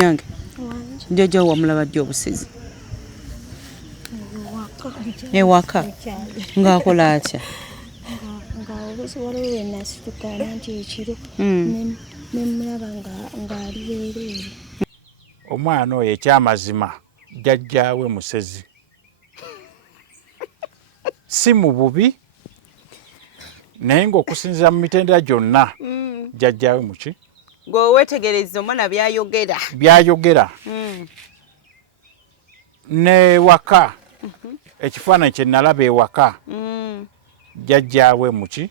Yange jjajja wamulaba ddi obusizi ewaka ng'akola atya waliwo wenasituka nti ekiro nemulaba ng'ali bwereere. Omwana oyo ekyamazima jjajjaawe musezi si mu bubi naye ng'okusinziira mu mitendera gyonna jjajjaawe muki ng'owetegereza omwana byayogera n'ewaka ekifaananyi kye nalaba ewaka jjajjaawe muki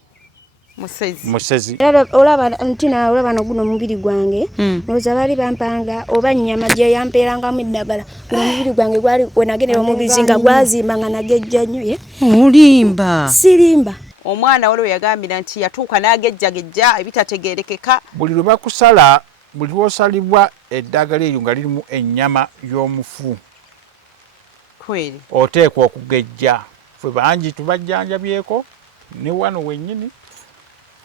musezi olaba nti nawe olaba noguno omubiri gwange olowooza baali bampanga oba nnyama gye yampeerangamu eddagala guno omubiri gwange gwali wenagendera omubiri nga gwazimba nga nagejja nnyo ye olimba sirimba. Omwana waliwo yagambira nti yatuuka n'agejjagejja ebitategeerekeka. Buli lwe bakusala buli lw'osalibwa eddagala eryo nga lirimu ennyama y'omufu kweri oteekwa okugejja. Ffe bangi tubajjanjabyeko ne wano wennyini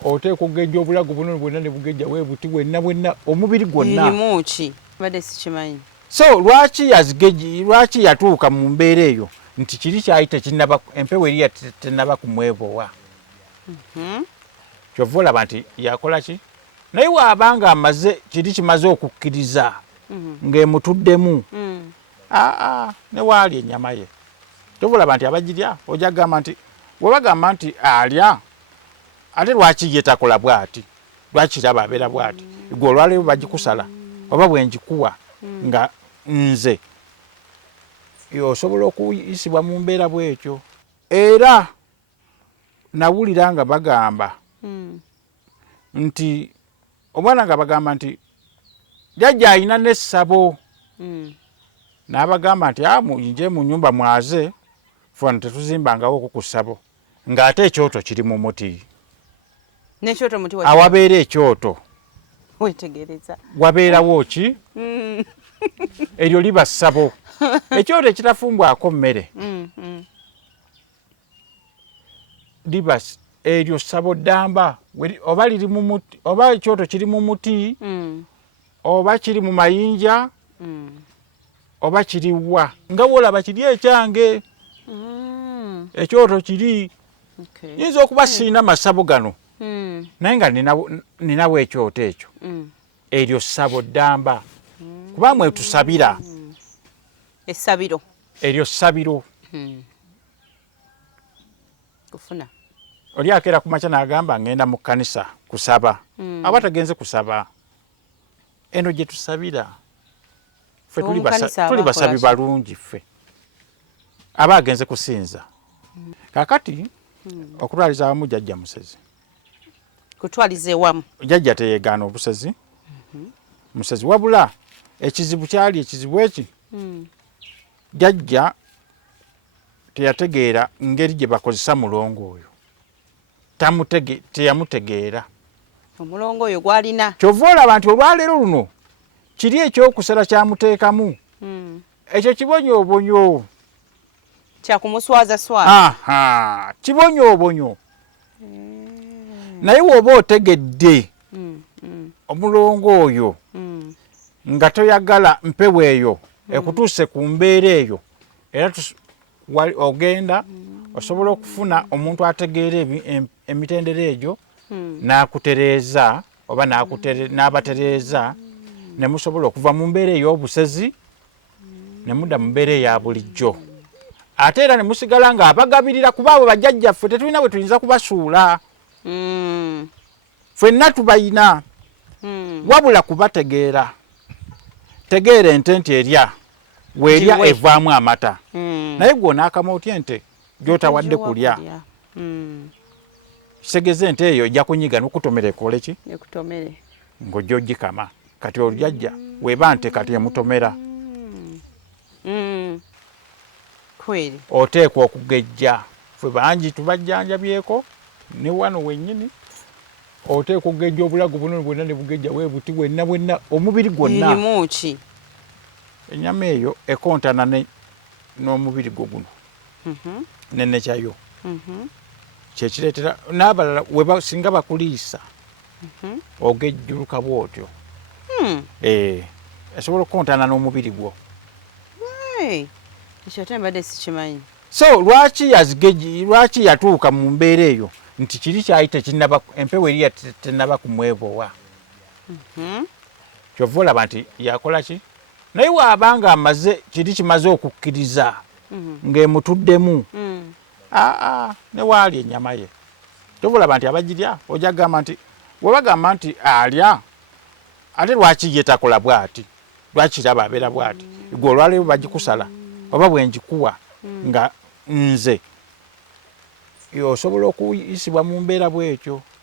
oteekwa okugejja obulago buno bwonna ne bugejja bwe buti bwenna omubiri gwonna. Erimu ki badde sikimanyi. So lwaki yatuuka mu mbeera eyo nti kiri kyali tekinnaba empewo eri tennaba kumwebowa. Kyova olaba nti yakola ki naye waabanga amaze kiri kimaze okukkiriza ng'emutuddemu ne waali ennyama ye kyova olaba nti abagirya ojja kugamba nti webagamba nti alya ate lwaki ye takola bw'ati lwaki kiraba abeera bw'ati gwe olwaleero bagikusala oba bwe njikuwa nga nze osobola okuyisibwa mu mbeera bw'ekyo. Era nawulira nga bagamba nti omwana nga bagamba nti jjajja alina n'essabo n'abagamba nti muyinje mu nnyumba mwaze fano tetuzimbangawo ku ssabo ng'ate ekyoto kiri mu muti awabeera ekyoto wetegereza wabeerawo ki eryo liba ssabo ekyoto ekitafumbwako mmere liba eryo ssabo ddamba oba liri mu muti oba ekyoto kiri mu muti oba kiri mu mayinja oba kiri wa nga woolaba kiri ekyange ekyoto kiri yinza okuba sirina masabo gano naye nga ninawo ekyoto ekyo eryo ssabo ddamba kuba mwe tusabira essabiro eryo ssabiro kufuna oli akeera ku makya n'agamba ngenda mu kkanisa kusaba aba tagenze kusaba eno gye tusabira ffe tuli basabi balungi ffe aba agenze kusinza kakati okutwaliza awamu jjajja musezi kutwaliza ewamu jjajja teyeegaana obusezi musezi wabula ekizibu kyali ekizibu eki jjajja teyategeera ngeri gye bakozesa mulongo oyo teyamutegeera omulongo oyo gwalina kyova olaba nti olwaleero luno kiri ekyokusala kyamuteekamu ekyo kibonyoobonyo kyakumuswazaswaza kibonyoobonyo naye woba otegedde omulongo oyo nga toyagala mpewo eyo ekutuuse ku mbeera eyo era ogenda osobola okufuna omuntu ategeera emitendera egyo n'akutereeza oba n'abatereeza ne musobola okuva mu mbeera ey'obusezi ne mudda mu mbeera eya bulijjo ate era ne musigala nga abagabirira kuba abo bajjajjaffe tetulina bwe tuyinza kubasuula ffenna tubayina wabula kubategeera tegeera ente nti erya weerya evaamu amata naye gwe onaakama otya ente gy'otawadde kulya kitegeze ente eyo ejja kunyiga n'okutomera ekole ki ng'ojja ogikama kati olujajja weba nte kati emutomera kweri oteekwa okugejja ffe bangi tubajjanjabyeko ne wano wennyini oteekwa okugejja obulago buno bwonna ne bugejja bwe buti bwenna omubiri gwonna erimu ki ennyama eyo ekontana n'omubiri gwo guno nenekyayo kyekireetera n'abalala singa bakuliisa ogejjuluka bw'otyo esobola okukontana n'omubiri gwo. Ekyo ate mbadde sikimanyi. So lwaki yatuuka mu mbeera eyo nti kiri kyali tekinnaba, empewo eri tennaba kumwebowa. Kyova olaba nti yakola ki? Naye waabanga amaze kiri kimaze okukkiriza ng'emutuddemu, ne waali ennyama ye. Kyova olaba nti abagirya ojja kugamba nti webagamba nti alya, ate lwaki ye takola bw'ati? Lwaki kiraba abeera bw'ati? Gwe olwaleero bagikusala oba bwe njikuwa nga nze osobola okuyisibwa mu mbeera bw'ekyo.